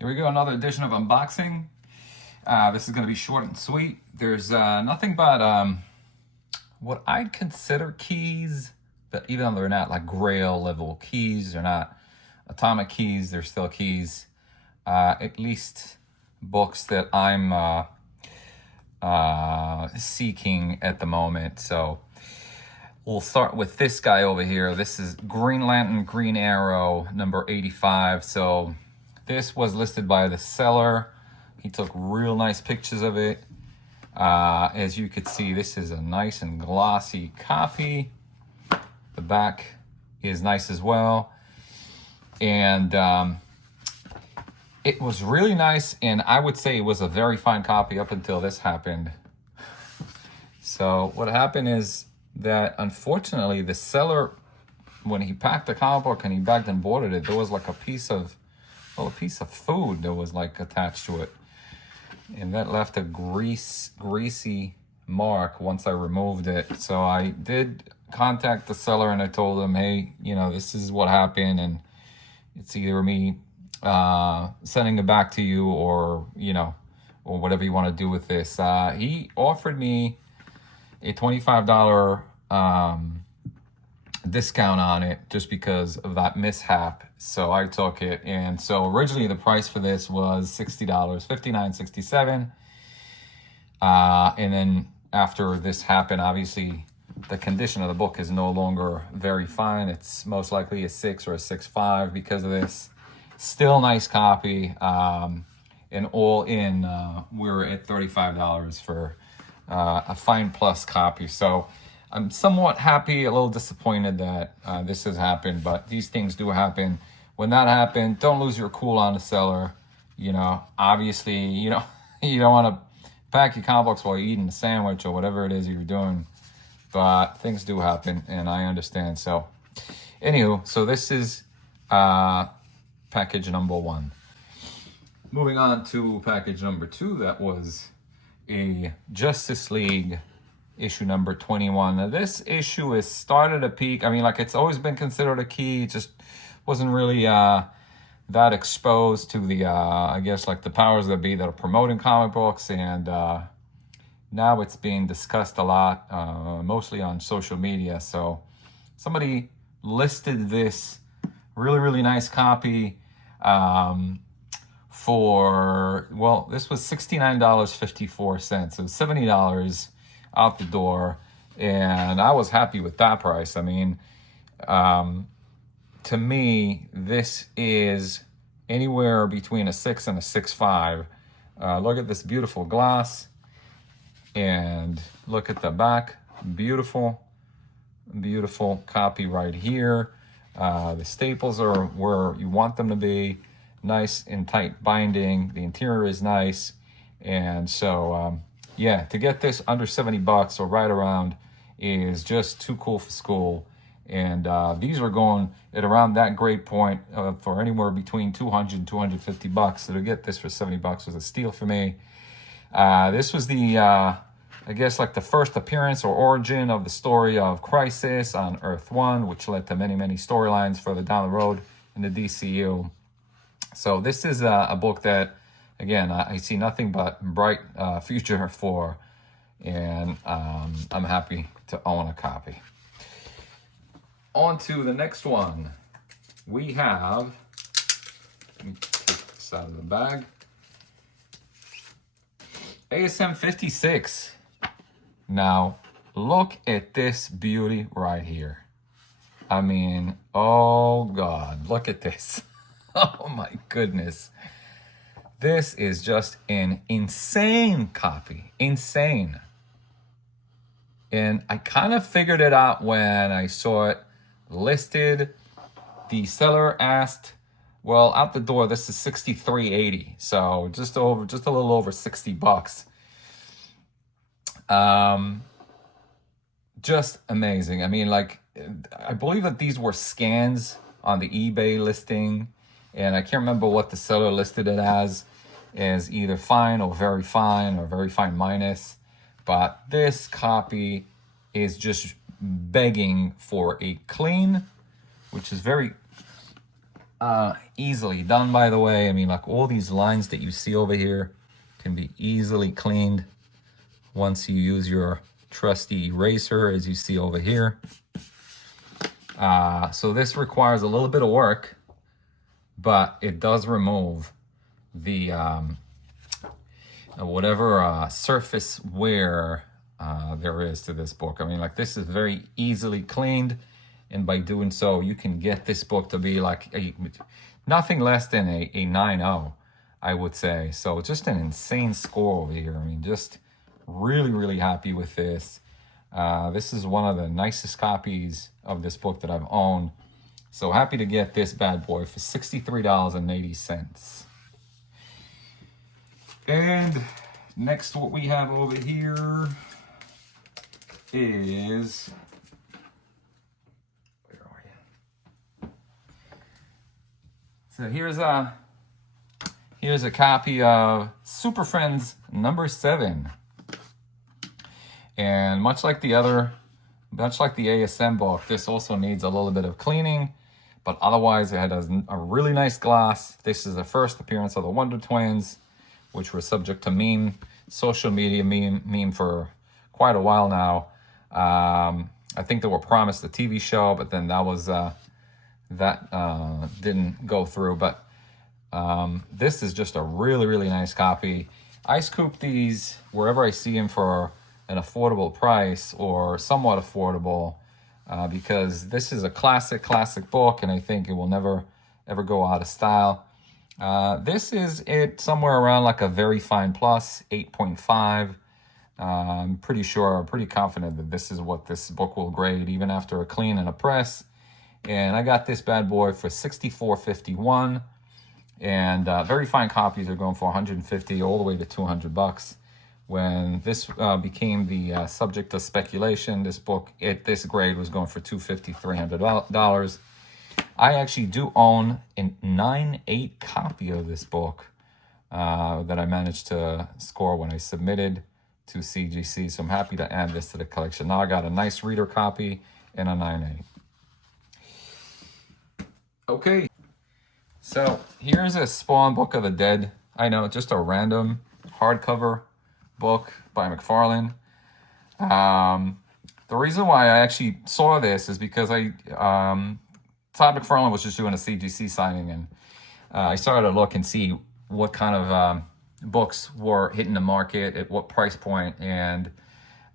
Here we go, another edition of unboxing. This is going to be short and sweet. There's nothing but what I'd consider keys, but even though they're not like Grail level keys, they're not atomic keys, they're still keys. At least books that I'm seeking at the moment. So we'll start with this guy over here. This is Green Lantern Green Arrow number 85. So this was listed by the seller. He took real nice pictures of it. As you could see, this is a nice and glossy copy. The back is nice as well. And it was really nice, and I would say it was a very fine copy up until this happened. So what happened is that unfortunately the seller, when he packed the comic book and he bagged and boarded it, there was like a piece of food that was like attached to it, and that left a greasy mark once I removed it. So I did contact the seller and I told him, hey, you know, this is what happened, and it's either me sending it back to you or, you know, or whatever you want to do with this. He offered me a $25 discount on it just because of that mishap. So I took it. And so originally the price for this was $60, $59.67. And then after this happened, obviously the condition of the book is no longer very fine. It's most likely a 6 or a 6.5 because of this. Still nice copy. And all in, we're at $35 for a fine plus copy. So I'm somewhat happy, a little disappointed that this has happened, but these things do happen. When that happened, don't lose your cool on the seller. You know, obviously, you know, you don't want to pack your comic books while you're eating a sandwich or whatever it is you're doing, but things do happen, and I understand. So, anywho, so this is package number 1. Moving on to package number 2, that was a Justice League issue number 21. Now this issue is started a peak. I mean, like, it's always been considered a key. It just wasn't really that exposed to the, I guess, like the powers that be that are promoting comic books. And now it's being discussed a lot, mostly on social media. So somebody listed this really nice copy for, well, this was $69.54. So $70 out the door, and I was happy with that price. I mean, to me, this is anywhere between a 6 and a 6.5. Look at this beautiful glass, and look at the back. Beautiful copy right here. The staples are where you want them to be. Nice and tight binding. The interior is nice, and so yeah, to get this under $70 or right around is just too cool for school. And these are going at around that grade point for anywhere between $200 and $250. So to get this for $70 was a steal for me. This was the, I guess, like the first appearance or origin of the story of Crisis on Earth 1, which led to many storylines further down the road in the DCU. So this is a book that, again, I see nothing but bright future for, and I'm happy to own a copy. On to the next one. We have, let me take this out of the bag, ASM 56. Now, look at this beauty right here. I mean, oh God, look at this. Oh my goodness. This is just an insane copy. Insane. And I kind of figured it out when I saw it listed. The seller asked, well, out the door, this is $63.80. So just a little over $60. Just amazing. I mean, like, I believe that these were scans on the eBay listing, and I can't remember what the seller listed it as either fine or very fine minus. But this copy is just begging for a clean, which is very Easily done, by the way. I mean, like all these lines that you see over here can be easily cleaned once you use your trusty eraser, as you see over here. So this requires a little bit of work, but it does remove the whatever surface wear there is to this book. I mean, like this is very easily cleaned, and by doing so, you can get this book to be like nothing less than a 9.0, I would say. So just an insane score over here. I mean, just really, really happy with this. This is one of the nicest copies of this book that I've owned. So happy to get this bad boy for $63.80. And next, what we have over here is, where are you? So here's a copy of Super Friends number 7. And much like the ASM book, this also needs a little bit of cleaning, but otherwise it has a really nice gloss. This is the first appearance of the Wonder Twins, which were subject to social media meme for quite a while now. I think they were promised a TV show, but then that didn't go through. But this is just a really, really nice copy. I scoop these wherever I see them for an affordable price or somewhat affordable, because this is a classic book, and I think it will never ever go out of style. This is it somewhere around like a very fine plus 8.5. I'm pretty confident that this is what this book will grade even after a clean and a press. And I got this bad boy for $64.51, and very fine copies are going for $150 all the way to $200. When this became the subject of speculation, this book at this grade was going for $250, $300. I actually do own a 9.8 copy of this book that I managed to score when I submitted to CGC. So I'm happy to add this to the collection. Now I got a nice reader copy and a 9.8. Okay, so here's a Spawn Book of the Dead. I know, just a random hardcover book by McFarlane. The reason why I actually saw this is because Todd McFarlane was just doing a CGC signing, and I started to look and see what kind of books were hitting the market at what price point, and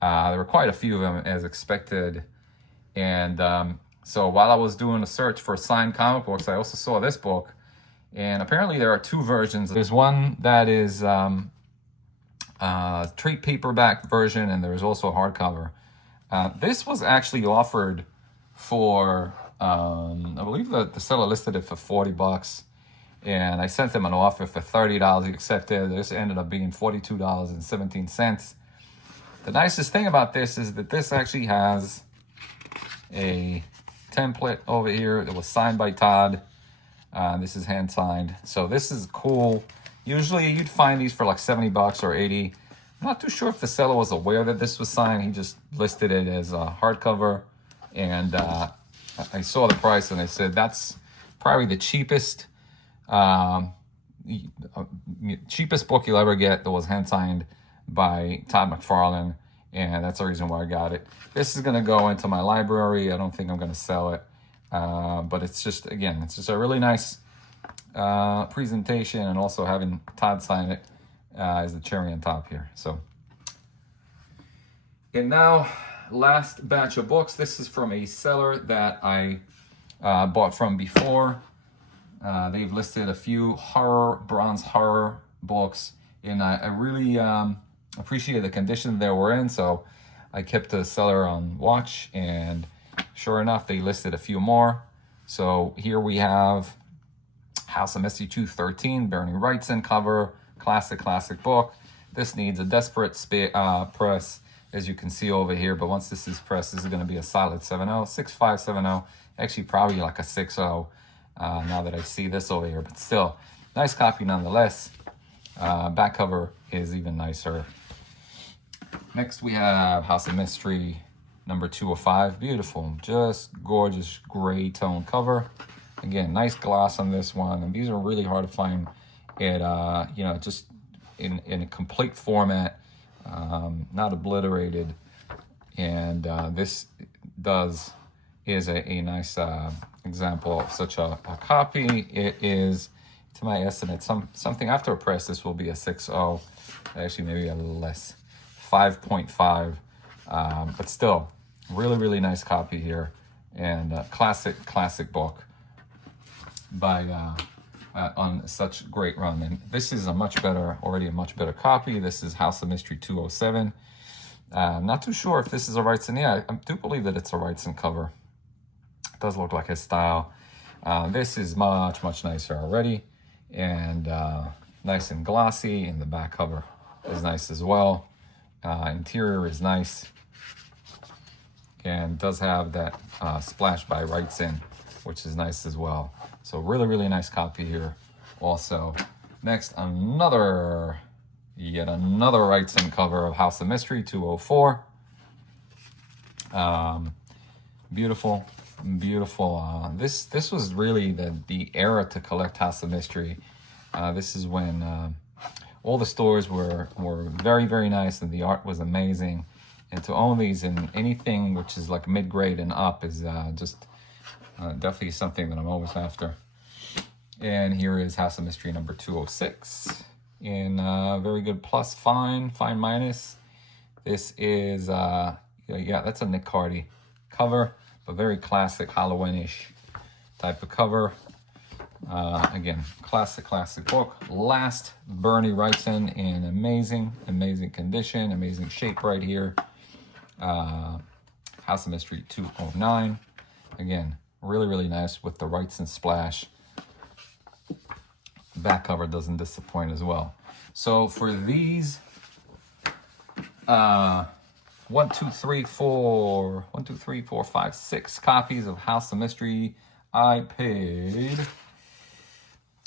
there were quite a few of them as expected. And so while I was doing a search for signed comic books, I also saw this book, and apparently there are two versions. There's one that is trade paperback version, and there's also a hardcover. This was actually offered for, I believe the seller listed it for $40, and I sent him an offer for $30. He accepted. This ended up being $42.17. The nicest thing about this is that this actually has a template over here that was signed by Todd. This is hand signed, so this is cool. Usually you'd find these for like $70 or $80. I'm not too sure if the seller was aware that this was signed. He just listed it as a hardcover, and I saw the price and I said that's probably the cheapest book you'll ever get that was hand signed by Todd McFarlane, and that's the reason why I got it. This is going to go into my library. I don't think I'm going to sell it, but it's just a really nice presentation, and also having Todd sign it is the cherry on top here. So, and now last batch of books. This is from a seller that I bought from before. They've listed a few bronze horror books, and I really appreciated the condition they were in, so I kept the seller on watch, and sure enough, they listed a few more. So here we have House of Mystery 213, Bernie Wrightson cover, classic book. This needs a desperate press, as you can see over here, but once this is pressed, this is going to be a solid 7.0, 6.5, 7.0, actually probably like a 6.0 now that I see this over here, but still, nice copy nonetheless. Back cover is even nicer. Next we have House of Mystery number 205, beautiful, just gorgeous gray tone cover. Again, nice gloss on this one, and these are really hard to find at you know, just in a complete format, not obliterated. And this is a nice example of such a copy. It is, to my estimate, something after a press, this will be a 6.0, actually maybe a little less, 5.5, but still, really nice copy here, and classic book by on such great run. And this is already a much better copy. This is House of Mystery 207. I'm not too sure if this is a Wrightson. Yeah, I do believe that it's a Wrightson cover. It does look like his style. This is much nicer already, and nice and glossy, and the back cover is nice as well. Interior is nice, and does have that splash by Wrightson, which is nice as well. So really nice copy here also. Next, yet another Wrightson cover of House of Mystery 204. Beautiful. This was really the era to collect House of Mystery. This is when all the stores were very nice, and the art was amazing. And to own these in anything which is like mid-grade and up is just definitely something that I'm always after. And here is House of Mystery number 206 in very good plus, fine minus. This is yeah, that's a Nick Cardy cover, but very classic Halloween-ish type of cover. Again, classic book. Last Bernie Wrightson in amazing condition, amazing shape right here. House of Mystery 209. Again, really nice with the Wrightson splash. Back cover doesn't disappoint as well. So for these 6 copies of House of Mystery, I paid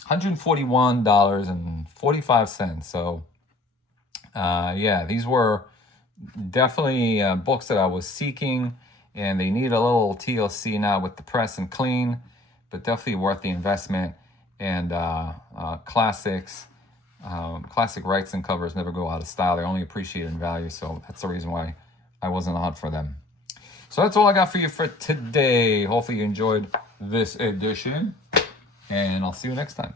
$141.45. So yeah, these were definitely books that I was seeking, and they need a little TLC now with the press and clean, but definitely worth the investment. And classics, classic Wrightson covers never go out of style. They're only appreciated in value, so that's the reason why I wasn't on for them. So that's all I got for you for today. Hopefully you enjoyed this edition, and I'll see you next time.